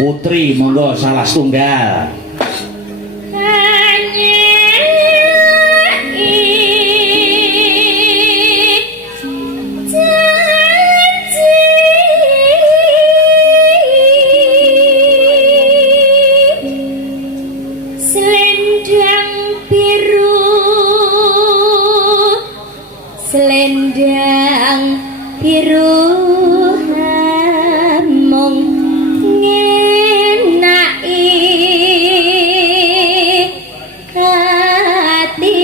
Putri monggo salah setunggal. Selendang biru hamong ngenaki hati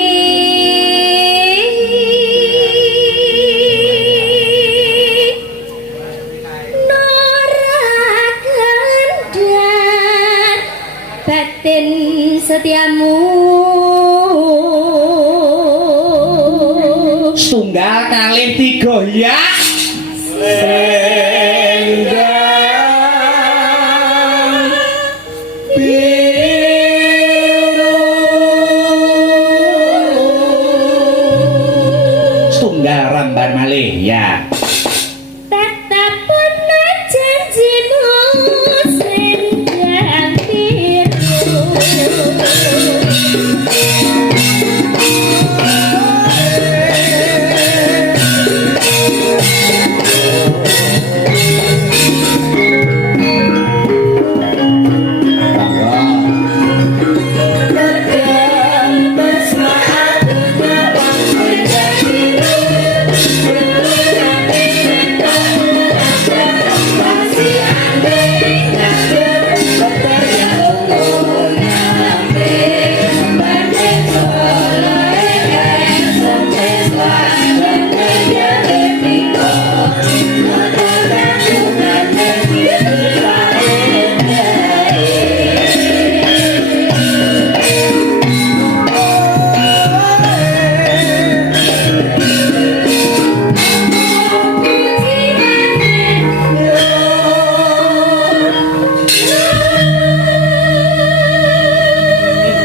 norakan batin setiamu Setunggal kalih tiga ya. Selendang biru. Setunggal ramban malih ya. Tetapun janjimu selendang biru.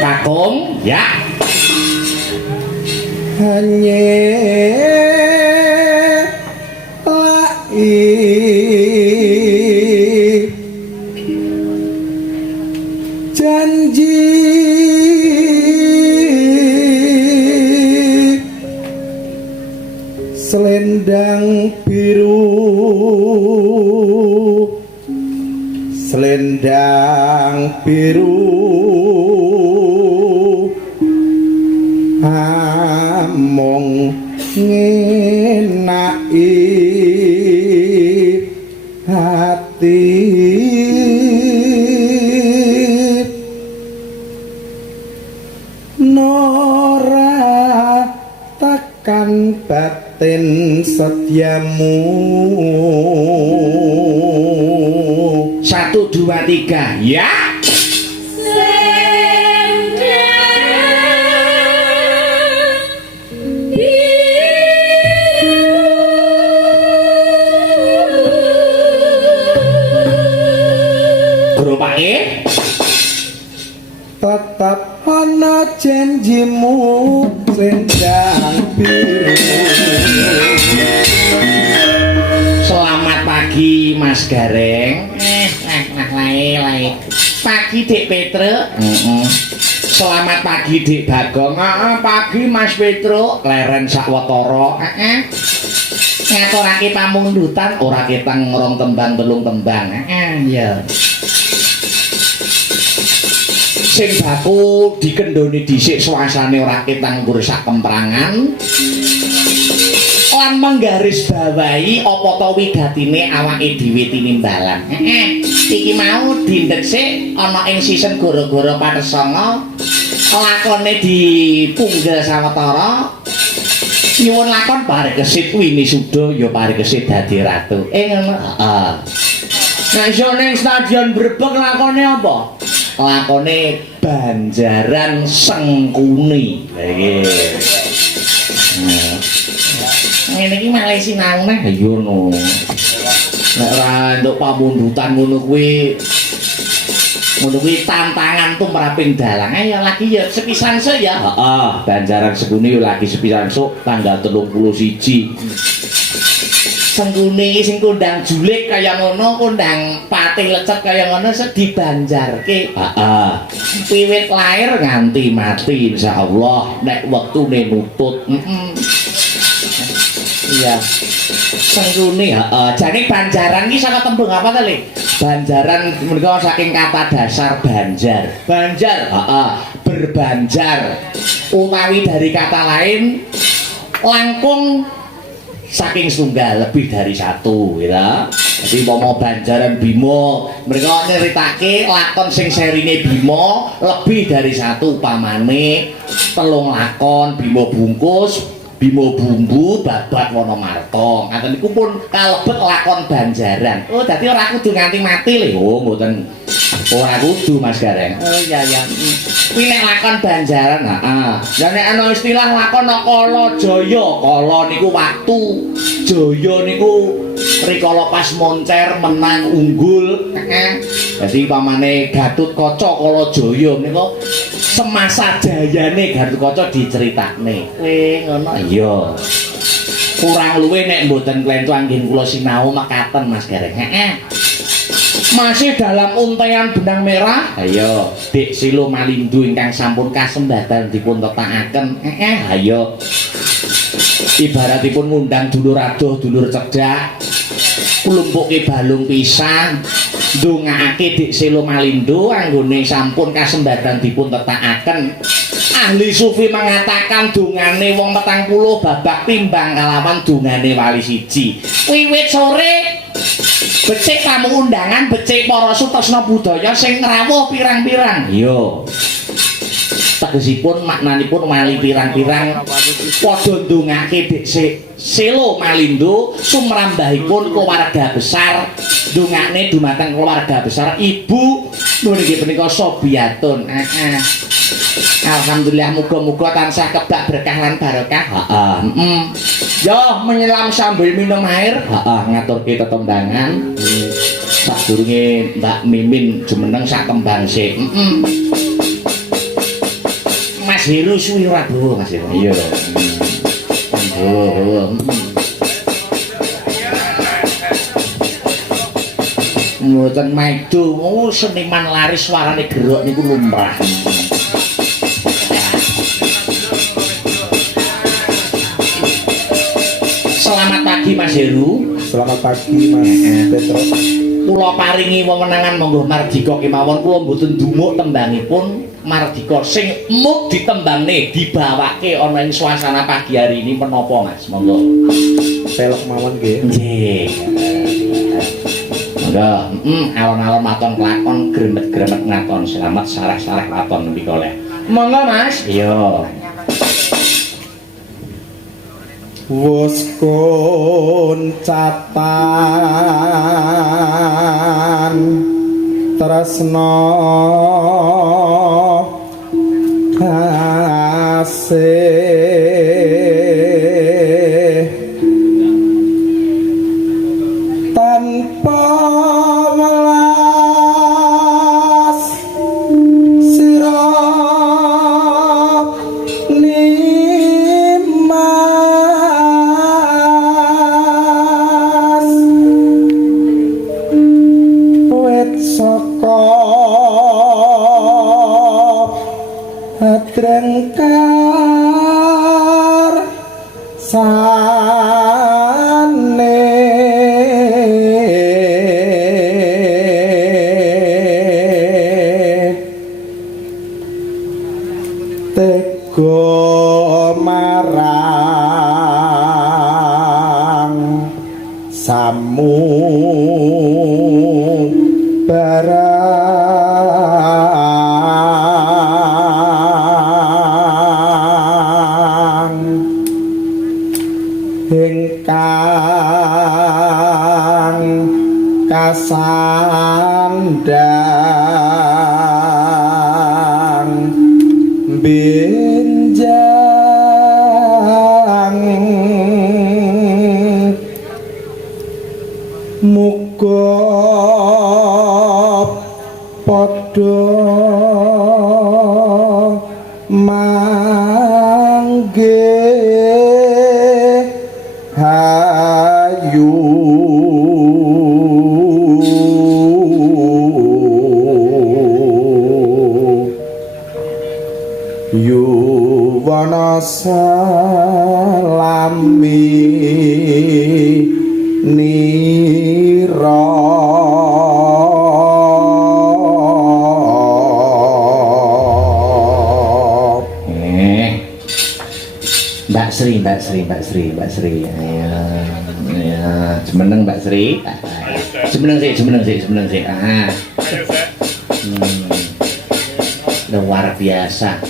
Kakung ya. Hanye lai janji selendang biru selendang biru among ngenaki hati nora tekan batin setiamu 1 2 3 ya. Gerupake tetap ana janjimu selendang biru. Selamat pagi Mas Gareng. Lai. Pagi Dik Petro. Selamat pagi Dik Bagong. Pagi Mas Petro. Leren sakwetara. Ngaturake pamundutan ora ketang ngrong tembang telung tembang. Ya. Sing baku dikendhoni dhisik swasane ora ketang ngrusak kemprangan. Lan menggaris bawahi apa ta wigatine awake dhewe tinimbalan. Iki mau dindek sik ana ing season gara-gara patesanga lakone dipunggel sawetara nyuwun lakon paregesit Wini Suda ya paregesit dadi ratu. Ngono. Heeh. Nah iso ning stadion Brebeg lakone apa? Lakone Banjaran Sengkuni. Lah iki. Ngene iki malah sinau neh ya ngono. Nek ora entuk pamundutan ngono kuwi tantangan tumraping dalang. Ayo lagi ya sepisan se ya. Heeh, Banjaran Sengkuni lagi sepisan sok tanggal 31. Sengkuni sing kondang julik kaya ngono, kondang patih lecet kaya ngono dibanjarke. Heeh. Wiwit lair nganti mati insyaallah nek wektune nutut. Iya. Sengkuni, heeh. Jane Banjaran iki saka tembung apa to, Le? Banjaran menika saking kata dasar banjar. Banjar, heeh, berbanjar. Utawi dari kata lain langkung saking setunggal lebih dari satu gitu. Jadi mau Banjaran Bimo mereka nyeritake lakon sing serine Bimo lebih dari satu pamane telung lakon Bimo Bungkus Bimo Bumbu Babat Wonomarto ngaten niku pun kalebet lakon Banjaran. Oh dadi ora kudu nganti mati lho. Oh mboten ora kudu Mas Gareng. Oh iya ya. Kuwi nek lakon Banjaran, heeh. Lah nek ana istilah lakon kala jaya, kala niku waktu, jaya niku rikala pas moncer menang unggul, heeh. Dadi pamane Gatutkaca kala jaya niku semasa jayane Gatutkaca diceritakne. Kowe ngono iya. Kurang luwih nek mboten klentu anggen kula sinau mekaten Mas Gareng. Heeh. Masih dalam untaian benang merah. Ayo, Dik Silo Malindu ingkang sampun kasembadan dipun tetakaken. Ayo. Ibaratipun ngundang dulur adoh, dulur cedak. Kulumpuke balung pisang. Ndongaake Dik Silo Malindu anggone sampun kasembadan dipun tetakaken. Ahli sufi mengatakan dungane wong 40 babak timbang kalawan dungane wali siji. Wiwit sore becik tamu undangan, becik para sutresna budaya sing ngrawuh pirang-pirang. Iya. Tegesipun maknanipun wali pirang-pirang padha ndongake Dik Silo Malindo sumrambahipun keluarga besar, ndongakne dumateng keluarga besar Ibu niki punika Sobiatun. Alhamdulillah muga-muga tansah kebak berkah lan barokah. Heeh. Yo menyelam sambil minum air. Heeh, ngaturke tetembangan. Sadurunge Mbak Mimin jumeneng sak kembang sik. Mas Heru suwi ora dawa Mas Heru. Iya. Mboten maido, seniman laris suarane gerok niku lumrah. Selamat pagi Mas Heru. Selamat pagi Mas Petro. Kula paringi wewenangan monggo Mardika kemawon kula mboten ndumuk tembangipun Mardika sing muk ditembangne dibawake ana ing suasana pagi hari ini menapa Mas? Monggo. Pelok mawon nggih. Nggih. Monggo, alon-alon maton kelakon gremet-gremet ngaton selamat sareh-sareh maton mriko le. Monggo Mas. Iya. Wus kuncatan tresna kasih tanpa welas sira drengkar sane tego marang samu sandang benjang muga padha manggih hayu yuwana salami nira Mbak Sri. Ya, semeneng Mbak Sri. Semeneng sih. Luar biasa.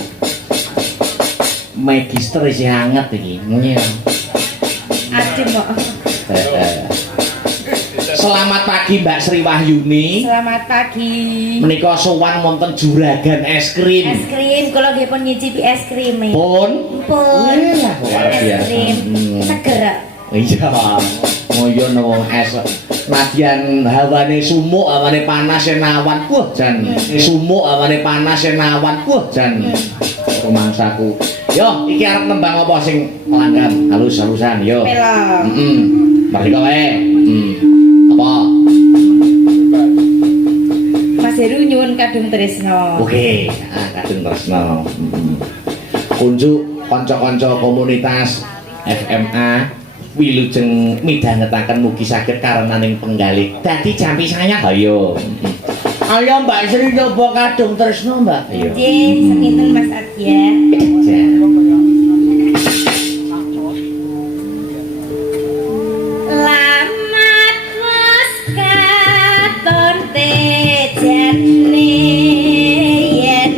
Magister isi hangat iki. Adem kok. Selamat pagi Mbak Sri Wahyuni. Selamat pagi. Menika sowan wonten juragan es krim. Es krim, kalau nggih pun nyicipi es krim. Pun. Luar biasa. Es krim. Seger. Iya. Ngoyo no es. Nadyan hawane sumuk, hawane panas enawan. Wah, jan sumuk hawane panas enawan. Wah, jan rumangsaku. Yo, iki arep nembang apa sing pelanggan halus-halusan yo. Melo. Mari kowe. Apa? Mas Heru nyuwun kadung tresno. Oke, kadung tresno. Kunjuk kanca-kanca komunitas FMA wilujeng midhangetaken mugi saged karenaning penggalih dadi jampi saya. Ayo. Ayo Mbak Sri nyoba kadung tresno, Mbak. Ayo. Nggih, seminten Mas Adya. Lamat was katon tejane yen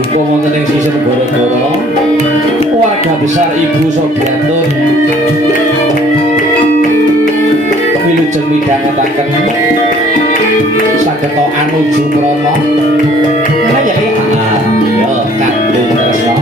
panduka wonten ing sisih negara-negara. Warga besar Ibu Sobiantun wilujeng midhangetaken saged anuju mrana. Ana ya ya kadung tresna.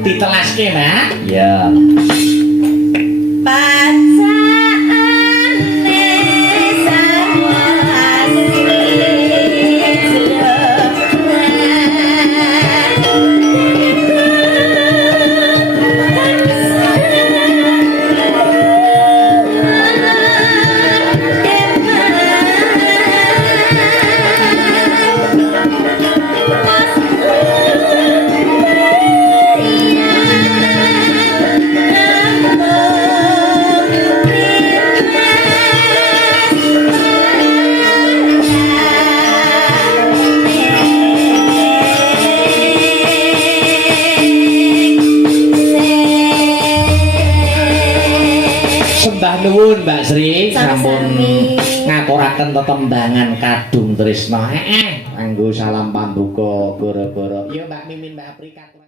Ditelaske, Mak? Ya. Sembah nuwun Mbak Sri sampun Sami-sami. ngaturaken tetembangan kadung tresna. Kanggo salam panduka gara-gara. Ya Mbak Mimin Mbak Aprika.